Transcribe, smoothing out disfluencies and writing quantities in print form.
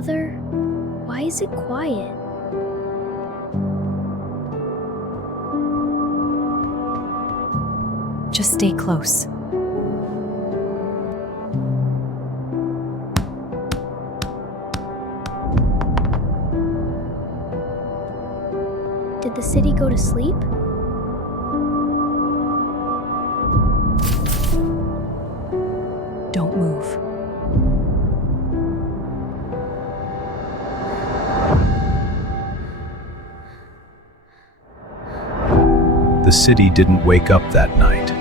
Mother, why is it quiet? Just stay close. Did the city go to sleep? Don't move. The city didn't wake up that night.